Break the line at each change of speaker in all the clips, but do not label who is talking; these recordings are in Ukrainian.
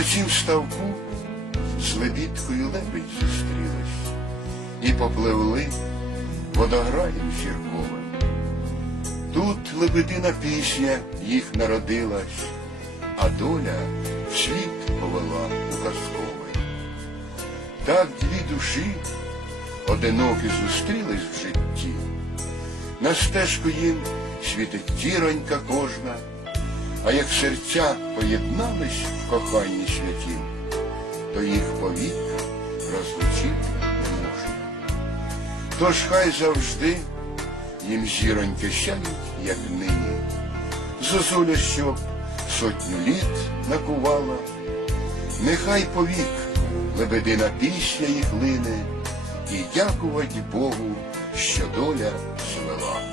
На цім ставку з лебідкою лебедь зустрілась, і попливли водограєм зірковим. Тут лебедина пісня їх народилась, а доля в світ повела у казковий. Так дві душі одинокі зустрілись в житті. На стежку їм світить тіронька кожна, а як серця поєднались в коханні святім, то їх повік розлучити не можна. Тож хай завжди їм зіроньки сяють, як нині. Зозуля, щоб сотню літ накувала, нехай повік лебедина пісня їх лине, і дякувати Богу, що доля звела.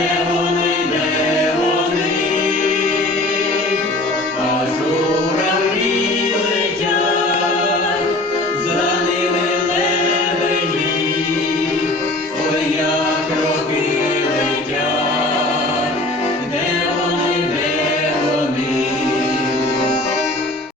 Deus.